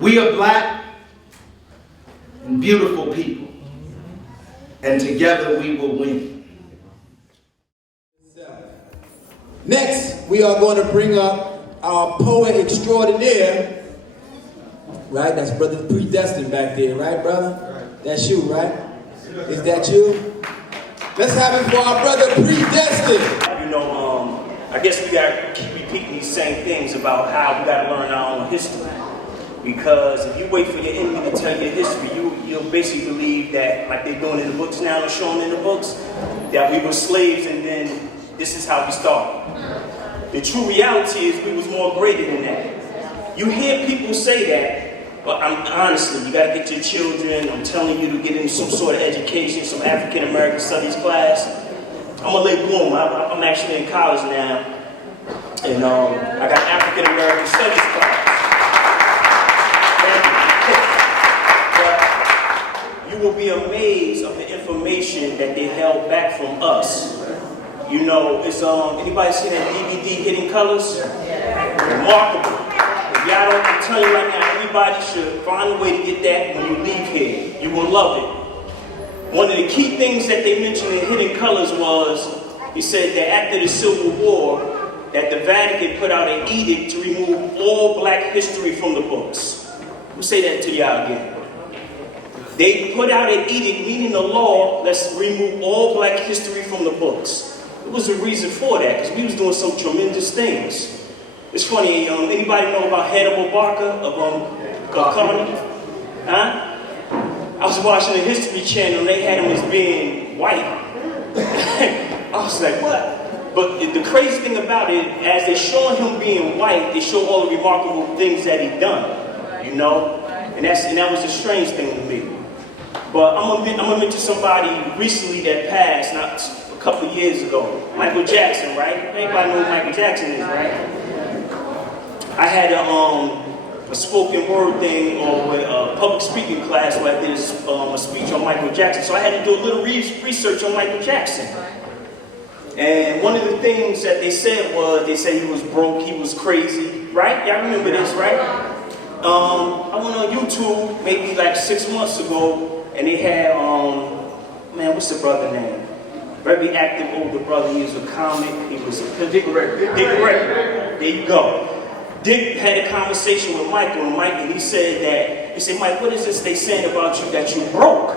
We are black and beautiful people, and together we will win. Next, we are going to bring up our poet extraordinaire, right? That's Brother PreDestine back there, right, brother? That's you, right? Is that you? Let's have it for our brother PreDestine. You know, I guess we got to keep repeating these same things about how we got to learn our own history. Because if you wait for your enemy to tell your history, you'll basically believe that, like they're doing in the books now, they're showing in the books, that we were slaves and then this is how we started. The true reality is we was more greater than that. You hear people say that, but honestly, you got to get your children, I'm telling you to get into some sort of education, some African American studies class. I'm going to lay bloom. I'm actually in college now, and I got African American studies class. But you will be amazed of the information that they held back from us. You know, it's anybody seen that DVD Hidden Colors? Remarkable. If y'all don't, I'm telling you right now, everybody should find a way to get that when you leave here. You will love it. One of the key things that they mentioned in Hidden Colors was, he said that after the Civil War, that the Vatican put out an edict to remove all black history from the books. We'll say that to y'all again. They put out an edict, meaning the law, let's remove all black history from the books. There was a reason for that, because we was doing some tremendous things. It's funny, anybody know about Hannibal Barker of Carney? Huh? I was watching the History Channel and they had him as being white. I was like, what? But the crazy thing about it, as they showing him being white, they show all the remarkable things that he done, you know? And that was a strange thing to me. But I'm gonna mention somebody recently that passed, not a couple of years ago. Michael Jackson, right? Everybody know who Michael Jackson is, right? I had a spoken word thing or a public speaking class where I did a speech on Michael Jackson. So I had to do a little research on Michael Jackson. And one of the things that they said was, they said he was broke, he was crazy, right? Y'all remember this, right? I went on YouTube maybe like 6 months ago, and they had, man, what's the brother name? Very active older brother. He was a comic. He was a Dick Gregory. There you go. Dick had a conversation with Michael, and he said, Mike, what is this they saying about you that you broke?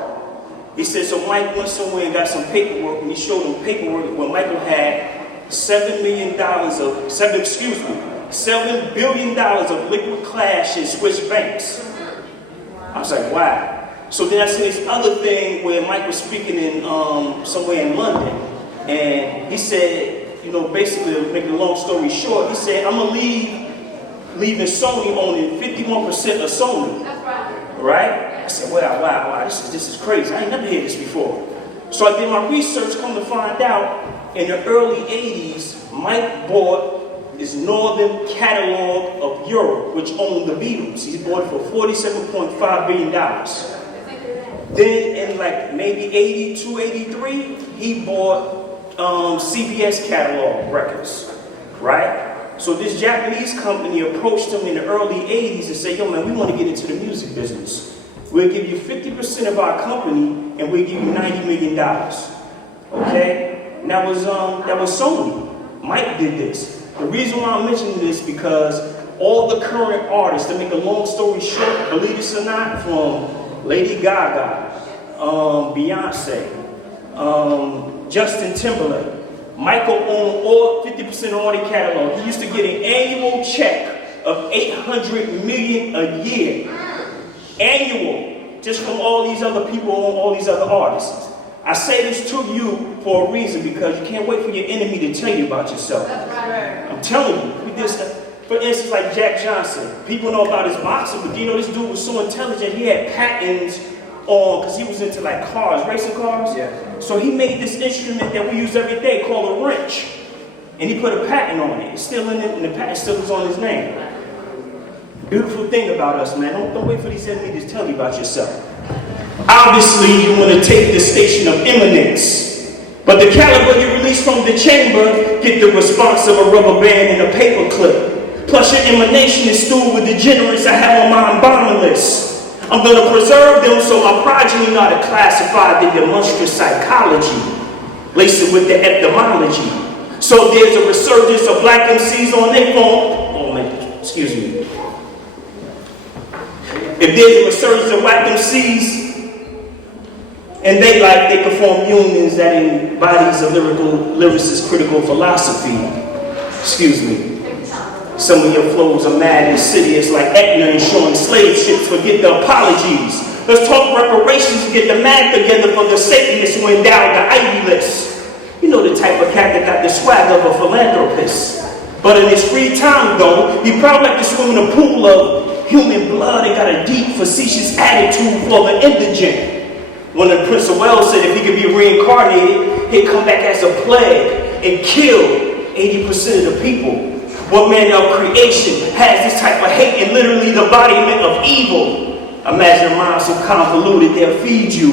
He said, so Mike went somewhere and got some paperwork, and he showed him paperwork where Michael had $7 billion of liquid cash in Swiss banks. I was like, wow. So then I see this other thing where Mike was speaking in somewhere in London, and he said, you know, basically, to make a long story short, he said, I'm gonna leaving Sony owning 51% of Sony. That's right. Right? I said, wow, this is crazy. I ain't never heard this before. So I did my research, come to find out, in the early 80s, Mike bought this northern catalog of Europe, which owned the Beatles. He bought it for $47.5 billion. Then in like maybe 82, 83, he bought CBS catalog records, right? So this Japanese company approached him in the early 80s and said, yo man, we want to get into the music business. We'll give you 50% of our company and we'll give you $90 million. Okay? And that was Sony. Mike did this. The reason why I'm mentioning this is because all the current artists, to make a long story short, believe this or not, from Lady Gaga, Beyonce, Justin Timberlake, Michael owned all 50% of all the catalog. He used to get an annual check of $800 million a year. Annual, just from all these other people and all these other artists. I say this to you for a reason, because you can't wait for your enemy to tell you about yourself. I'm telling you. For instance, like Jack Johnson. People know about his boxing, but you know this dude was so intelligent, he had patents on, because he was into like cars, racing cars. Yeah. So he made this instrument that we use every day called a wrench. And he put a patent on it. It's still in it, and the patent still is on his name. Beautiful thing about us, man. Don't wait for these enemies to tell you about yourself. Obviously, you want to take the station of eminence. But the caliber you release from the chamber get the response of a rubber band and a paper clip. Plus your emanation is stewed with degenerates I have on my embalming list. I'm going to preserve them so my progeny not classified in the monstrous psychology, laced with the etymology. So there's a resurgence of black MCs on their phone. Oh man, excuse me. If there's a resurgence of black MCs, and they perform unions that embodies a lyricist critical philosophy. Excuse me. Some of your flows are mad and insidious like Etna ensuring slave ships. Forget the apologies. Let's talk reparations and get the math together for the Satanists who endowed the Ivy list. You know the type of cat that got the swag of a philanthropist. But in his free time though, he probably like to swim in a pool of human blood and got a deep facetious attitude for the indigent. When the Prince of Wales said if he could be reincarnated, he'd come back as a plague and kill 80% of the people. What man of creation has this type of hate and literally the embodiment of evil? Imagine a mind so convoluted they'll feed you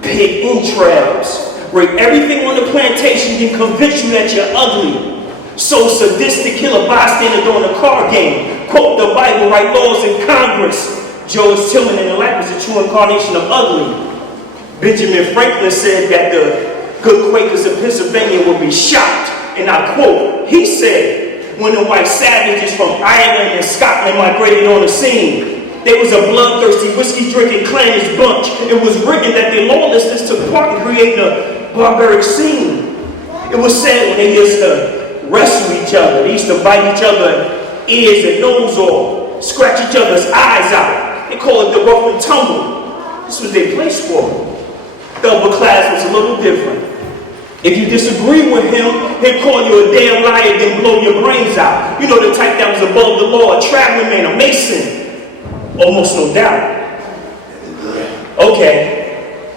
pig entrails, rape everything on the plantation, then convince you that you're ugly. So sadistic, kill a bystander during a car game, quote the Bible, write laws in Congress. George Tillman and the life is a true incarnation of ugly. Benjamin Franklin said that the good Quakers of Pennsylvania would be shocked, and I quote, he said, when the white savages from Ireland and Scotland migrated on the scene, there was a bloodthirsty, whiskey-drinking clannish bunch. It was written that their lawlessness took part in creating a barbaric scene. It was said when they used to wrestle each other, they used to bite each other ears and nose off, scratch each other's eyes out. They call it the rough and tumble. This was their place for it. The upper class was a little different. If you disagree with him, he'll call you a damn liar, then blow your brains out. You know the type that was above the law, a traveling man, a mason. Almost no doubt. Okay.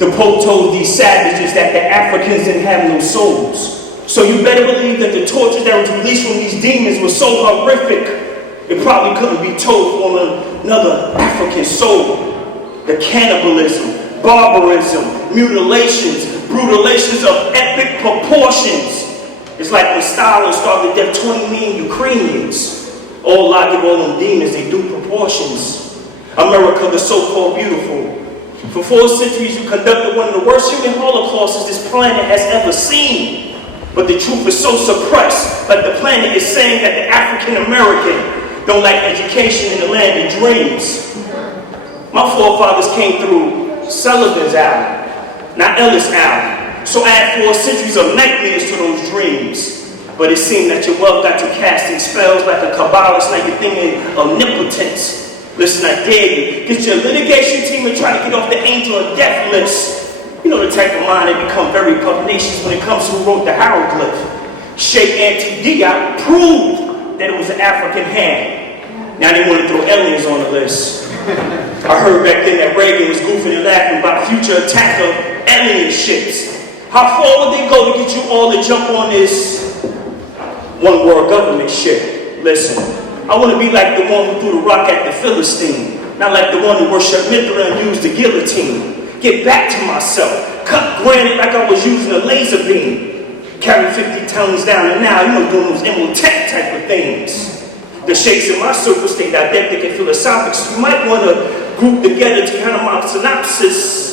The Pope told these savages that the Africans didn't have no souls. So you better believe that the tortures that was released from these demons was so horrific, it probably couldn't be told from another African soul. The cannibalism, barbarism, mutilations, brutalations of epic proportions. It's like when Stalin started to death 20 million Ukrainians. All logic, all them demons, they do proportions. America, the so-called beautiful. For 4 centuries, you conducted one of the worst human holocausts this planet has ever seen. But the truth is so suppressed, like the planet is saying that the African American don't like education in the land of dreams. My forefathers came through Sullivan's Alley, not Ellis Alley. So add 4 centuries of nightmares to those dreams. But it seemed that your wealth got you casting spells like a Kabbalist, like a thing in omnipotence. Listen, I dare you. Get your litigation team and try to get off the angel of death list. You know the type of mind that become very pugnacious when it comes to who wrote the hieroglyph. Sheikh Auntie Diop proved that it was an African hand. Now they want to throw aliens on the list. I heard back then that Reagan was goofing and laughing about future attack of alien ships. How far would they go to get you all to jump on this one world government ship? Listen, I want to be like the one who threw the rock at the Philistine, not like the one who worshipped Mithra and used the guillotine. Get back to myself, cut granite like I was using a laser beam, carry 50 tons down and now, you know, doing those Imhotep type of things. The sheikhs in my circle stay didactic and philosophic, so you might want to group together to kind of my synopsis.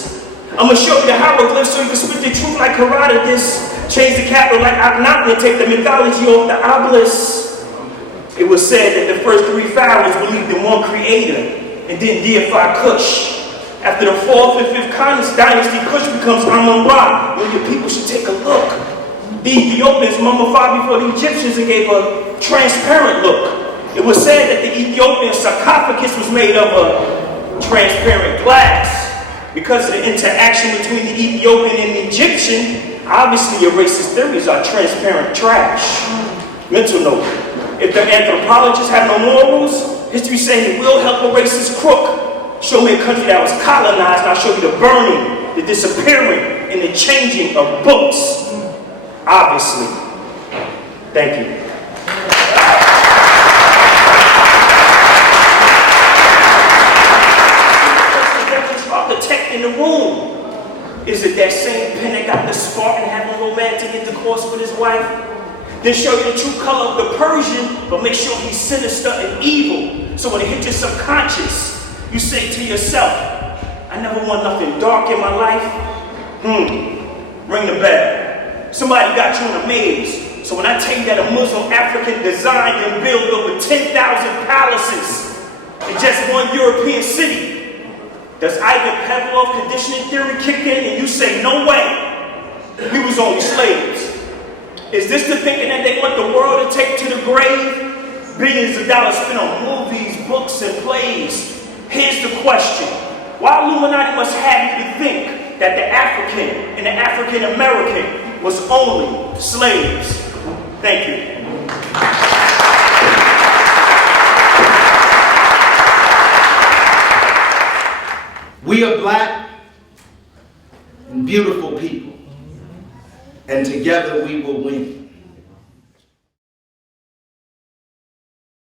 I'm going to show you the hieroglyphs so you can spit the truth like Herodotus, change the capital like Akhenaten, and take the mythology off the obelisk. It was said that the first 3 pharaohs believed in one creator and then deified Cush. After the 4th and 5th dynasty, Cush becomes Amun-Ra, when your people should take a look. The Ethiopians mummified before the Egyptians and gave a transparent look. It was said that the Ethiopian sarcophagus was made of a transparent glass. Because of the interaction between the Ethiopian and the Egyptian, obviously your racist theories are transparent trash. Mental note, if the anthropologists have no morals, history saying it will help a racist crook. Show me a country that was colonized, and I'll show you the burning, the disappearing, and the changing of books. Obviously. Thank you. Architect in the room. Is it that same pen that got the spark and having romantic intercourse with his wife? Then show you the true color of the Persian, but make sure he's sinister and evil. So when it hits your subconscious, you say to yourself, I never want nothing dark in my life. Ring the bell. Somebody got you in a maze. So when I tell you that a Muslim African designed and built over 10,000 palaces in just one European city, does Ivan Pavlov conditioning theory kick in and you say, no way, we was only slaves? Is this the thinking that they want the world to take to the grave? Billions of dollars spent on movies, books, and plays. Here's the question. Why Illuminati must have you to think that the African and the African American was only slaves? Thank you. We are black and beautiful people, and together we will win.